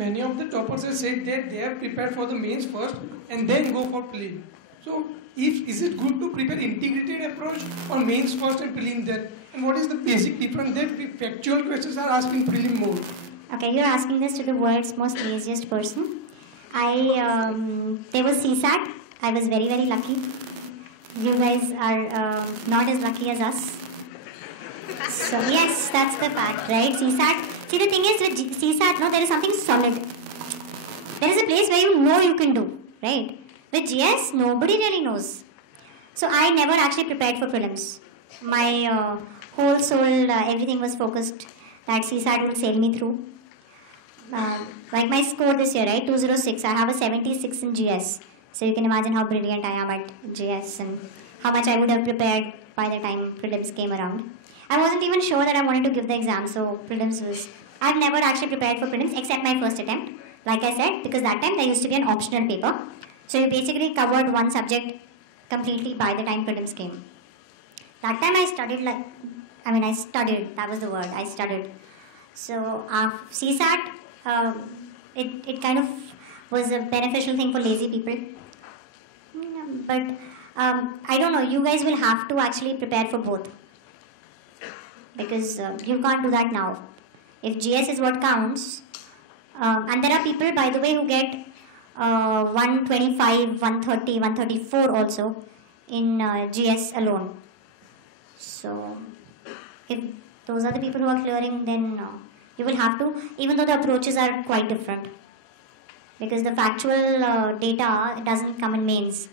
many of the toppers have said that they have prepared for the mains first and then go for prelim. So, is it good to prepare integrated approach or mains first and prelim then? And what is the basic difference that factual questions are asked in prelim mode? Okay, you're asking this to the world's most laziest person. There was CSAT. I was very, very lucky. You guys are not as lucky as us. So yes, that's the fact, right? CSAT. See, the thing is with CSAT, no, there is something solid. There is a place where you know you can do, right? With GS, nobody really knows. So I never actually prepared for prelims. My whole soul, everything was focused that CSAT will sail me through. Like my score this year, right? 206. I have a 76 in GS. So you can imagine how brilliant I am at GS and how much I would have prepared by the time prelims came around. I wasn't even sure that I wanted to give the exam, so prelims was... I've never actually prepared for prelims except my first attempt. Like I said, because that time there used to be an optional paper. So you basically covered one subject completely by the time prelims came. That time I studied that was the word, I studied. So CSAT, it kind of was a beneficial thing for lazy people. But I don't know, you guys will have to actually prepare for both. Because you can't do that now. If GS is what counts, and there are people, by the way, who get 125, 130, 134 also in GS alone. So, if those are the people who are clearing, then you will have to, even though the approaches are quite different. Because the factual data doesn't come in mains.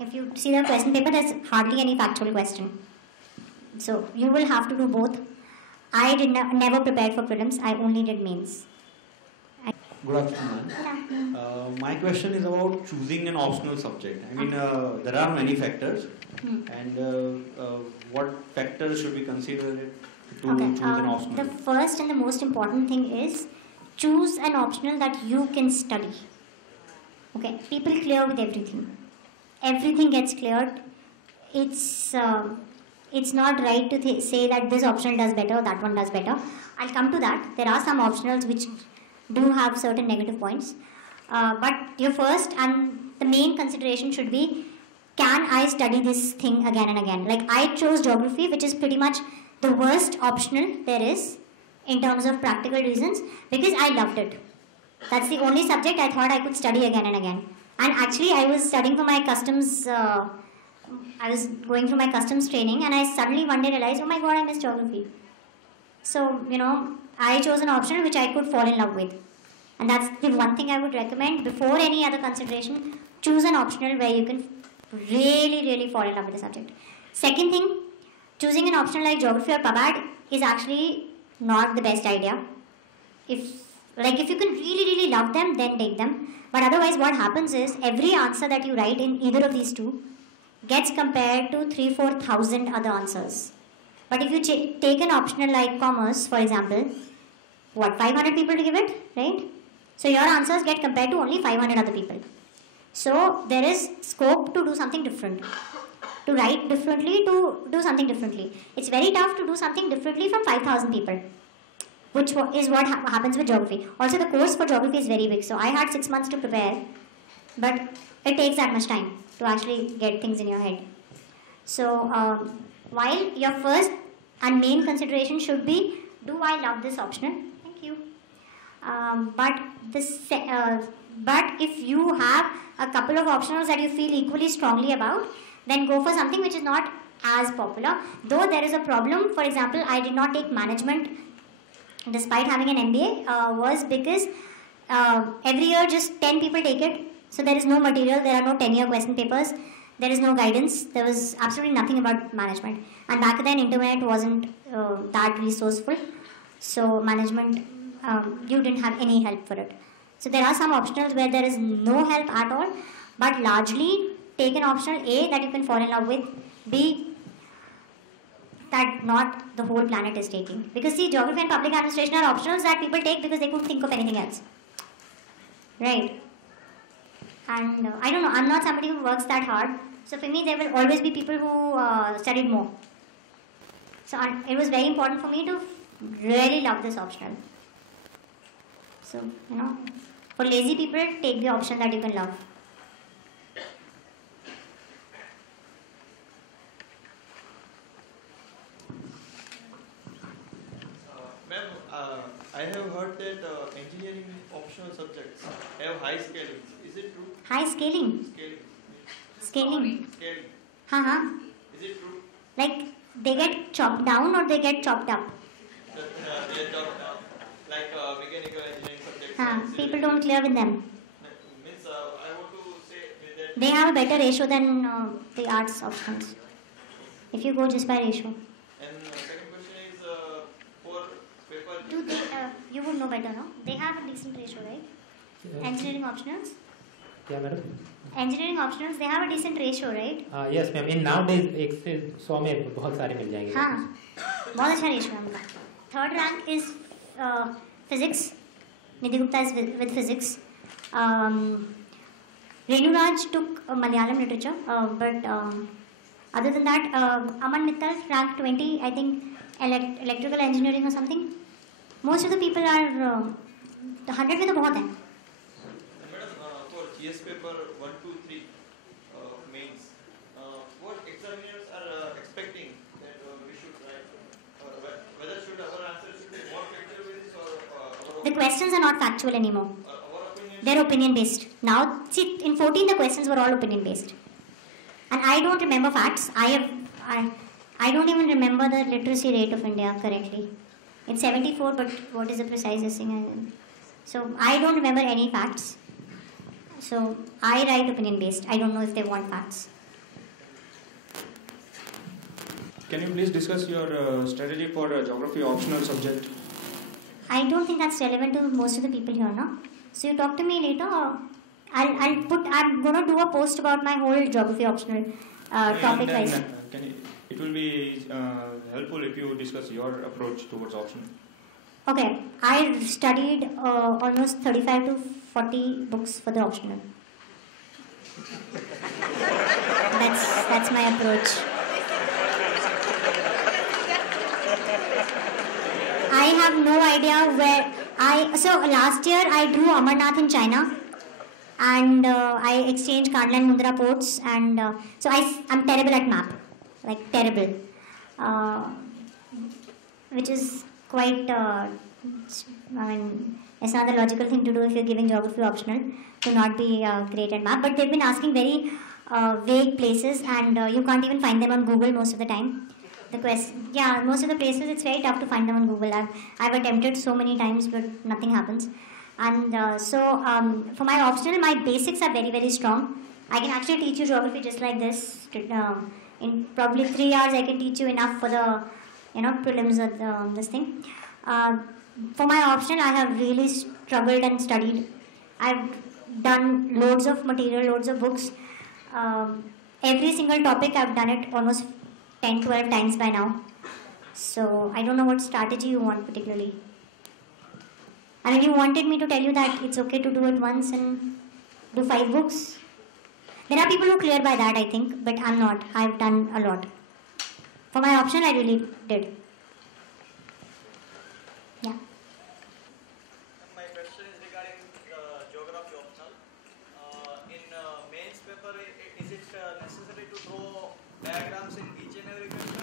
If you see the question paper, there's hardly any factual question. So, you will have to do both. I never prepared for prelims, I only did mains. Good afternoon. Good afternoon. My question is about choosing an optional subject. I mean, there are many factors, and what factors should we consider to choose an optional? The first and the most important thing is choose an optional that you can study. Okay, people clear with everything. Everything gets cleared. It's not right to say that this optional does better, that one does better. I'll come to that. There are some optionals which do have certain negative points. But your first and the main consideration should be, can I study this thing again and again? Like I chose geography, which is pretty much the worst optional there is in terms of practical reasons, because I loved it. That's the only subject I thought I could study again and again. And actually I was studying for my customs, I was going through my customs training, and I suddenly one day realized, oh my god, I missed geography. So, I chose an option which I could fall in love with. And that's the one thing I would recommend before any other consideration. Choose an optional where you can really, really fall in love with the subject. Second thing, choosing an optional like geography or PubAd is actually not the best idea. If you can really, really love them, then take them. But otherwise what happens is, every answer that you write in either of these two gets compared to 3,000-4,000 other answers. But if you take an optional like commerce, for example, 500 people to give it, right? So your answers get compared to only 500 other people. So there is scope to do something different, to write differently, to do something differently. It's very tough to do something differently from 5,000 people, which is what happens with geography. Also the course for geography is very big, so I had 6 months to prepare, but it takes that much time to actually get things in your head. So while your first and main consideration should be, do I love this optional? Thank you. But if you have a couple of optionals that you feel equally strongly about, then go for something which is not as popular. Though there is a problem, for example, I did not take management despite having an MBA, was because every year just 10 people take it. So there is no material, there are no 10-year question papers, there is no guidance, there was absolutely nothing about management. And back then internet wasn't that resourceful, so management, you didn't have any help for it. So there are some optionals where there is no help at all, but largely take an optional A that you can fall in love with, B that not the whole planet is taking. Because see, geography and public administration are optionals that people take because they couldn't think of anything else. Right? And I don't know, I'm not somebody who works that hard. So for me, there will always be people who studied more. So it was very important for me to really love this optional. So, for lazy people, take the option that you can love. Ma'am, I have heard that engineering optional subjects have high scaling. Is it true? High scaling? Scaling. Uh-huh. Is it true? Like, they get chopped down or they get chopped up? They are chopped down. Like mechanical engineering subjects. People don't clear with them. Means I want to say that They have a better ratio than the arts options. If you go just by ratio. And second question is for paper. Do they, you would know better, no? They have a decent ratio, right? Engineering optionals? Yeah, madam. Engineering optionals, they have a decent ratio, right? Yes, ma'am. In nowadays 1 से 100 में बहुत सारे मिल जाएंगे. हाँ, बहुत अच्छा ratio है उनका. Third rank is physics. Nidhi Gupta is with physics. Renu Raj took Malayalam literature, but other than that, Aman Mittal ranked 20, I think, electrical engineering or something. Most of the people are 100 में तो बहुत है. Madam, for GS paper 1, 2, 3 mains, what examiners are expecting that we should write? Whether should our answers should be more factual based or The questions are not factual anymore. our opinion? They're opinion based. Now, see, in 14 the questions were all opinion based. And I don't remember facts. I don't even remember the literacy rate of India correctly. It's 74, but what is the precise thing? So I don't remember any facts. So I write opinion based. I don't know if they want facts. Can you please discuss your strategy for geography optional subject? I don't think that's relevant to most of the people here, no? So you talk to me later. I'm gonna do a post about my whole geography optional topic wise. It will be helpful if you discuss your approach towards optional. Okay, I studied almost 35 to 40 books for the optional. That's my approach. I have no idea where so last year I drew Amarnath in China, and I exchanged Kandla and Mundra ports, and so I'm terrible at map, like terrible, which is quite. It's not the logical thing to do if you're giving geography optional to not be great at map. But they've been asking very vague places, and you can't even find them on Google most of the time. Most of the places it's very tough to find them on Google. I've attempted so many times, but nothing happens. And for my optional, my basics are very, very strong. I can actually teach you geography just like this. In probably 3 hours, I can teach you enough for the prelims or this thing. For my optional, I have really struggled and studied. I've done loads of material, loads of books. Every single topic, I've done it almost 10, 12 times by now. So I don't know what strategy you want particularly. I mean, you wanted me to tell you that it's okay to do it once and do 5 books. There are people who clear by that, I think, but I'm not. I've done a lot. For my optional, I really did. Yeah. My question is regarding geography optional. In mains paper, is it necessary to draw diagrams in each and every question?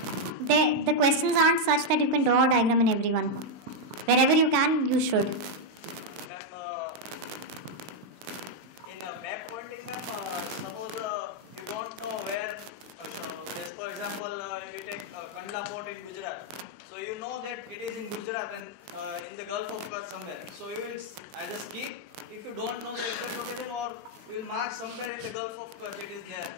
The questions aren't such that you can draw a diagram in every one. Wherever you can, you should. In map pointing, suppose you don't know where, for example, you take Kandla port in Gujarat. So you know that it is in Gujarat and in the Gulf of Kutch somewhere. So you will either skip if you don't know the exact location, or you will mark somewhere in the Gulf of Kutch it is there.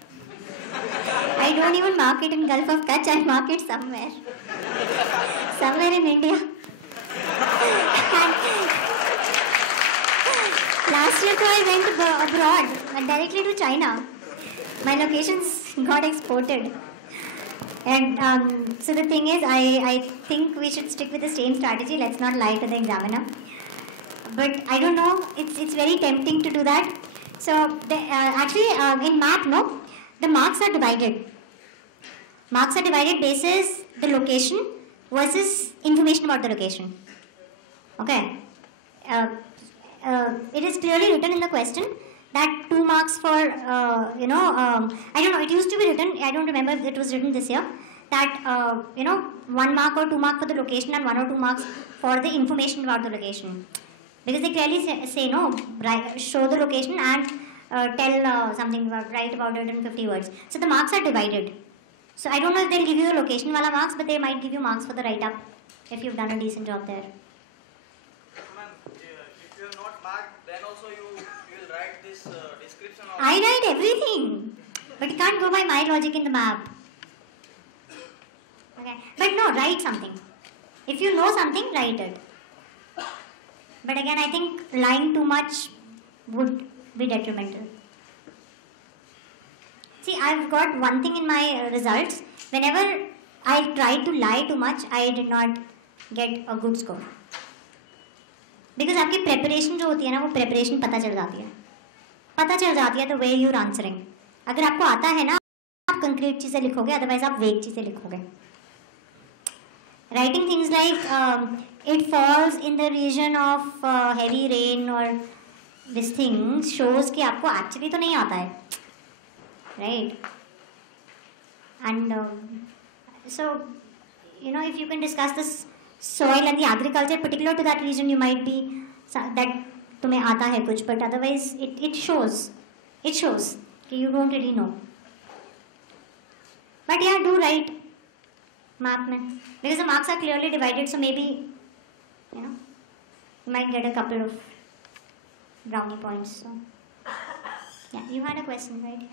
I don't even mark it in Gulf of Kutch, I mark it somewhere. Somewhere in India. Last year I went abroad, directly to China. My locations got exported. And so the thing is, I think we should stick with the same strategy. Let's not lie to the examiner. But I don't know, it's very tempting to do that. So actually in map, no, the marks are divided. Marks are divided basis the location versus information about the location. Okay. it is clearly written in the question that 2 marks for, I don't know, it used to be written, I don't remember if it was written this year, that, 1 mark or 2 mark for the location and 1 or 2 marks for the information about the location. Because they clearly say no, show the location and tell something, write about it in 50 words. So the marks are divided. So I don't know if they'll give you the location wala marks, but they might give you marks for the write-up if you've done a decent job there. If you are not marked, then also you will write this description of... I write everything, but you can't go by my logic in the map. Okay, but no, write something. If you know something, write it. But again, I think lying too much would be detrimental. See, I've got one thing in my results. Whenever I tried to lie too much, I did not get a good score. Because आपकी preparation जो होती है ना, वो preparation पता चल जाती है. पता चल जाती है the way you're answering. अगर आपको आता है ना, आप concrete चीजें लिखोगे, otherwise आप vague चीजें लिखोगे. Writing things like it falls in the region of heavy rain or this thing shows कि आपको actually तो नहीं आता है. Right? And so, if you can discuss this soil and the agriculture particular to that region, you might be that तुम्हें आता है कुछ, but otherwise it shows कि you don't really know. But yeah, do write map में, because the marks are clearly divided, so maybe you might get a couple of brownie points. So yeah, you had a question, right?